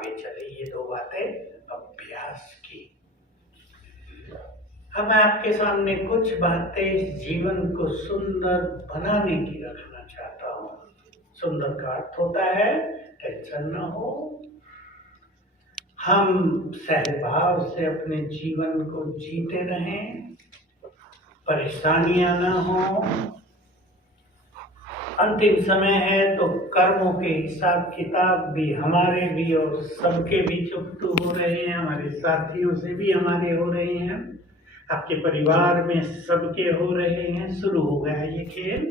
आगे चले। ये दो बातें अभ्यास की। अब मैं आपके सामने कुछ बातें इस जीवन को सुंदर बनाने की रखना चाहता हूँ। सुंदर का अर्थ होता है टेंशन न हो, हम सहभाव से अपने जीवन को जीते रहें, परेशानियां न हो। अंतिम समय है तो कर्मों के हिसाब किताब भी हमारे भी और सबके भी चुकतू हो रहे हैं, हमारे साथियों से भी हमारे हो रहे हैं, आपके परिवार में सबके हो रहे हैं। शुरू हो गया ये खेल,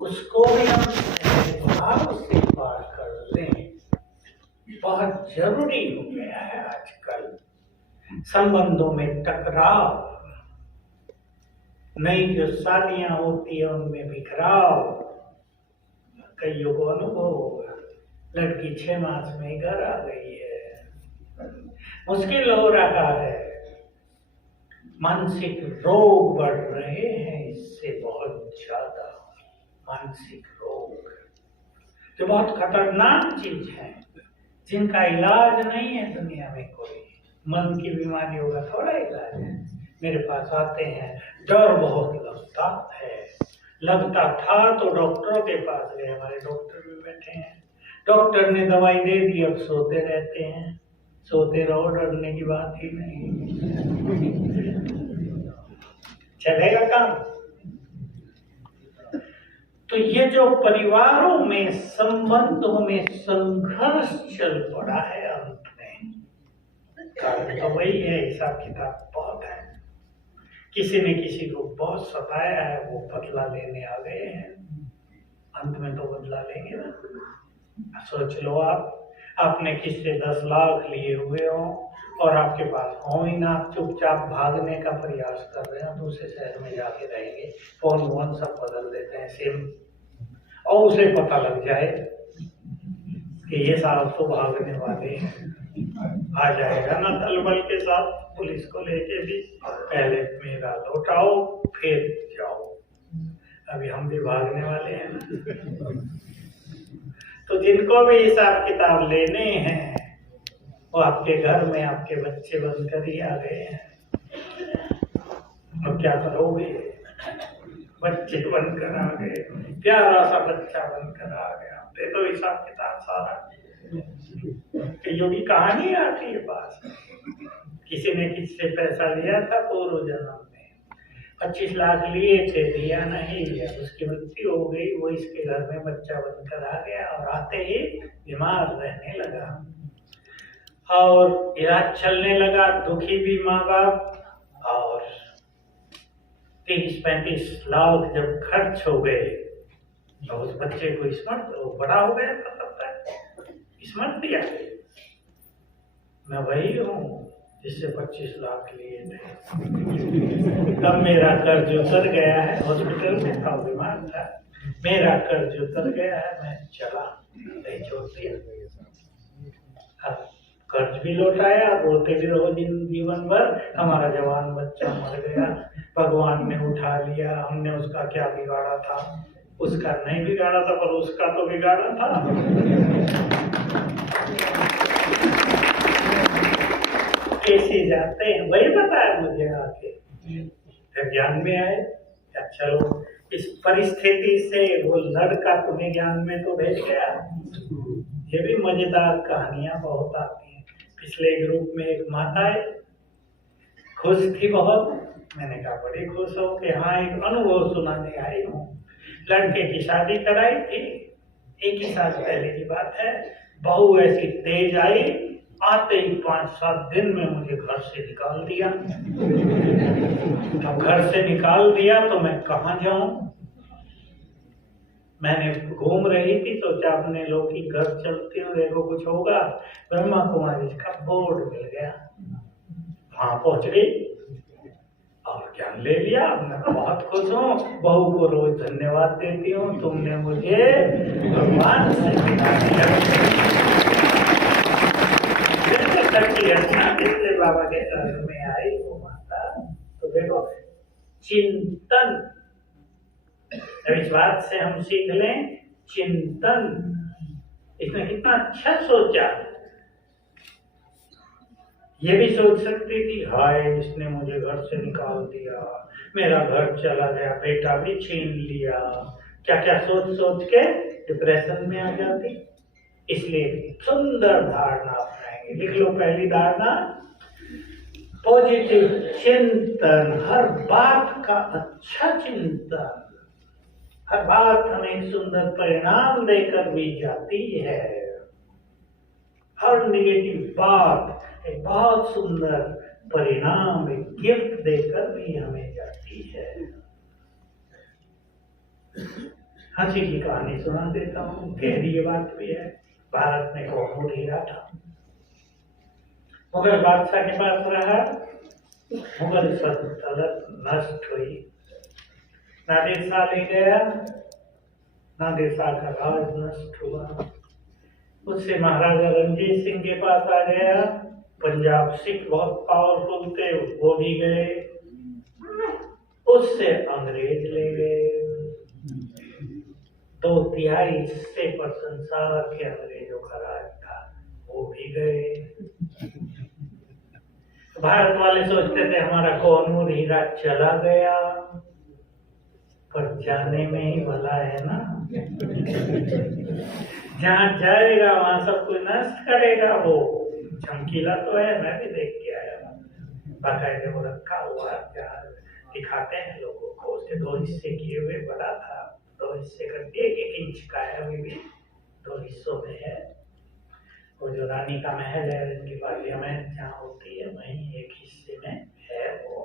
उसको भी हम सहभाव से पार कर लें। बहुत जरूरी हो गया है आजकल। संबंधों में टकराव, नई जो शादियां होती है उनमें बिखराव, कईयों को अनुभव होगा। लड़की 6 मास में घर आ गई है, मुश्किल हो रहा है, मानसिक रोग बढ़ रहे हैं इससे बहुत ज्यादा। मानसिक रोग जो बहुत खतरनाक चीज है, जिनका इलाज नहीं है दुनिया में कोई। मन की बीमारियों का थोड़ा इलाज है। मेरे पास आते हैं, डर बहुत लगता है, लगता था तो डॉक्टरों के पास गए, हमारे डॉक्टर भी बैठे हैं, डॉक्टर ने दवाई दे दी, अब सोते रहते हैं। सोते रहो, डरने की बात ही नहीं, चलेगा काम। तो ये जो परिवारों में, संबंधों में संघर्ष चल पड़ा है, अंत में कारण तो वही है, हिसाब किताब बहुत है। किसी ने किसी को बहुत सताया है, वो बदला लेने आ गए हैं। अंत में तो बदला लेंगे ना। सोच लो, आपने किससे 10 लाख लिए हुए हो और आपके पास हो ही ना, आप चुपचाप भागने का प्रयास कर रहे हो, दूसरे शहर में जाके रहेंगे, फोन वोन सब बदल देते हैं सिम, और उसे पता लग जाए कि ये साहब तो भागने वाले हैं, आ जाएगा ना दल बल के साथ, पुलिस को लेके भी, पहले मेरा लौटाओ फिर जाओ। अभी हम भी भागने वाले हैं ना। तो जिनको भी हिसाब किताब लेने हैं, वो आपके घर में आपके बच्चे बनकर ही आ गए हैं। अब क्या करोगे? बच्चे बनकर आ गए, प्यारा सा बच्चा बनकर आ गया, दे तो हिसाब किताब सारा। योगी कहानी आती है पास, किसी ने किससे पैसा लिया था पूर्व जन्म में, 25 लाख लिए थे, दिया नहीं, उसकी मृत्यु हो गई, वो इसके घर में बच्चा बनकर आ गया और आते ही बीमार रहने लगा और इलाज चलने लगा, दुखी भी माँ बाप, और 30-35 लाख जब खर्च हो गए तो उस बच्चे को स्मृति, बड़ा हो गया था तब तक, स्मृति दिया, मैं वही हूँ जिससे 25 लाख लिए थे। तब मेरा कर्ज उतर गया है, हॉस्पिटल में था, बीमार था, मेरा कर्ज उतर गया है, मैं चला, नहीं छोड़ दिया। अब कर्ज भी लौटाया, रोते भी रहो जीवन भर, हमारा जवान बच्चा मर गया, भगवान ने उठा लिया, हमने उसका क्या बिगाड़ा था? उसका नहीं बिगाड़ा था, पर उसका तो बिगाड़ा था। कैसे जाते हैं वही बताया मुझे आके, जब ज्ञान में आए, चलो इस परिस्थिति से वो लड़का तुम्हें ज्ञान में तो भेज गया। ये भी मजेदार कहानियां बहुत आती हैं। पिछले ग्रुप में एक माता है, खुश थी बहुत, मैंने कहा बड़ी खुश हो कि हाँ एक अनुभव सुनाने आई हूँ। लड़के की शादी कराई थी, 1 ही साल पहले की बात है, बहू ऐसी तेज आई, आते ही 5-7 दिन में मुझे घर से निकाल दिया। अब घर से निकाल दिया तो मैं कहाँ जाऊं? मैंने घूम रही थी, सोचा अपने लोग की घर चलती हूँ, देखो कुछ होगा। ब्रह्मा कुमारी का बोर्ड मिल गया, वहां पहुंच गई और ज्ञान ले लिया। मैं बहुत खुश हूँ, बहू को रोज धन्यवाद देती हूँ, तुमने मुझे भगवान से मिला दिया। जिससे बाबा के घर में आई वो माता, तो देखो चिंतन, इस बात से हम सीख लें चिंतन। इसने कितना अच्छा सोचा, ये भी सोच सकती थी, हाय इसने मुझे घर से निकाल दिया, मेरा घर चला गया, बेटा भी छीन लिया, क्या क्या सोच सोच के डिप्रेशन में आ जाती। इसलिए सुंदर धारणा अपनाएंगे। लिख लो पहली धारणा, पॉजिटिव चिंतन, हर बात का अच्छा चिंतन, हर बात हमें सुंदर परिणाम देकर भी जाती है। हर नेगेटिव बात एक बहुत सुंदर परिणाम, एक गिफ्ट देकर भी हमें जाती है। हंसी की कहानी सुना देता हूँ, गहरी ये बात भी है। भारत में कोहिनूर हीरा था, मुगल बादशाह के पास रहा, मुगल सल्तनत नष्ट हुई, नादिर शाह ले गया, नादिर शाह का राज नष्ट हुआ। उससे महाराजा रणजीत सिंह के पास आ गया, पंजाब सिख बहुत पावरफुल थे, वो भी गए, उससे अंग्रेज ले गए। 2/3 हिस्से पर संसार के अंग्रेजों का राज था, वो भी गए। भारत वाले सोचते थे हमारा कोहिनूर हीरा चला गया, पर जाने में ही भला है ना। जहाँ जाएगा वहां सब कुछ नष्ट करेगा। वो चमकीला तो है, मैं भी देख के आया, बाकायदे वो रखा हुआ दिखाते हैं लोगों को, उसके 2 हिस्से किए हुए बड़ा था, 2 हिस्से करके 1-1 इंच का है, अभी भी 2 हिस्सों में है। वो जो रानी का महल है, इनकी पार्लियामेंट जहाँ होती है, वहीं 1 हिस्से में है वो।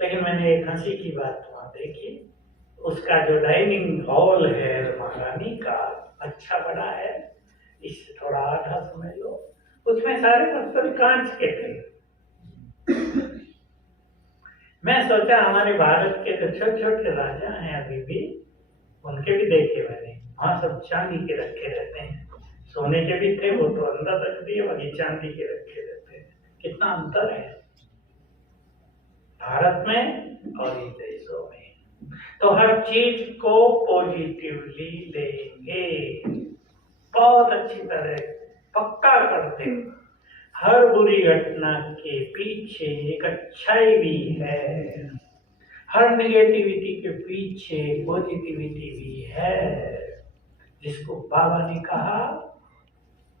लेकिन मैंने एक हंसी की बात वहां देखी, उसका जो डाइनिंग हॉल है महारानी का, अच्छा बड़ा है, इससे थोड़ा आधा समझ लो, उसमें सारे बर्तन कांच के थे। मैं सोचा हमारे भारत के तो छोटे छोटे राजा हैं अभी भी, उनके भी देखे मैंने, वहां सब चांदी के रखे रहते हैं, सोने के भी थे, वो तो अंदर रख दिए, बाकी चांदी के रखे रहते हैं। कितना अंतर है भारत में और इन देशों में। तो हर चीज को पॉजिटिवली लेंगे, बहुत अच्छी तरह पक्का करते हैं। हर बुरी घटना के पीछे एक अच्छाई भी है, हर नेगेटिविटी के पीछे पॉजिटिविटी भी है। जिसको बाबा ने कहा,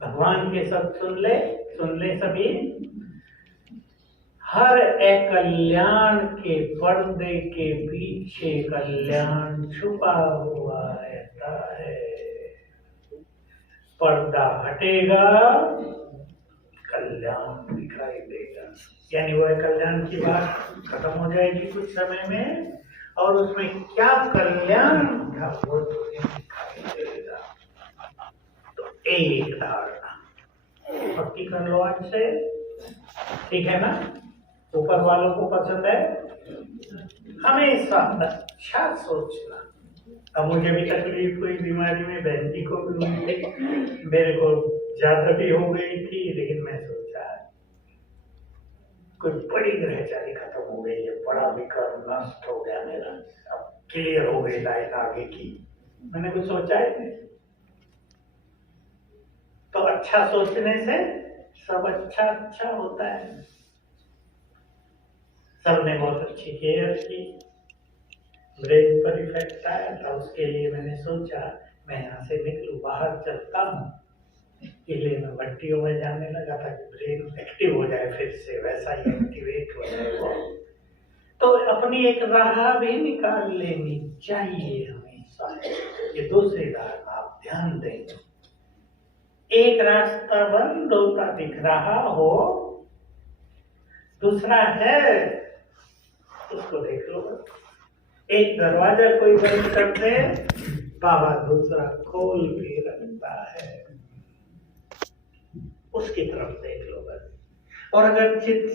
भगवान के सब सुन ले सभी, हर एक कल्याण के पर्दे के पीछे कल्याण छुपा हुआ रहता है। पर्दा हटेगा, कल्याण दिखाई देगा। यानी वह कल्याण की बात खत्म हो जाएगी कुछ समय में, और उसमें क्या कल्याण था वो दिखाई देगा। तो एक धारणा पक्की कर लो आज से, ठीक है ना। ऊपर वालों को पसंद है हमेशा अच्छा सोचना। अब मुझे भी तकलीफ हुई बीमारी में, बहन जी को भी हुई थी, मेरे को ज्यादा भी हो गई थी, लेकिन मैं सोचा कुछ बड़ी ग्रहचारी खत्म हो गई है, बड़ा विकर्म नष्ट हो गया मेरा, अब क्लियर हो गई लाइन आगे की। मैंने कुछ सोचा ही नहीं। तो अच्छा सोचने से सब अच्छा अच्छा होता है। सबने बहुत अच्छी केयर की, ब्रेन पर इफेक्ट आया था, उसके लिए मैंने सोचा मैं यहाँ से निकलूं, बाहर चलता हूँ। इसलिए मैं भट्टियों में जाने लगा था कि ब्रेन एक्टिव हो जाए, फिर से वैसा ही एक्टिवेट हो जाए वो। तो अपनी एक राह भी निकाल लेनी चाहिए हमेशा। ये दूसरी धारणा आप ध्यान दें। एक रास्ता बंद होता दिख रहा हो, दूसरा है, उसको देख लो। एक दरवाजा कोई बंद कर दे, बाबा दूसरा खोल के रखता है, उसकी तरफ देख लो बस। और अगर चित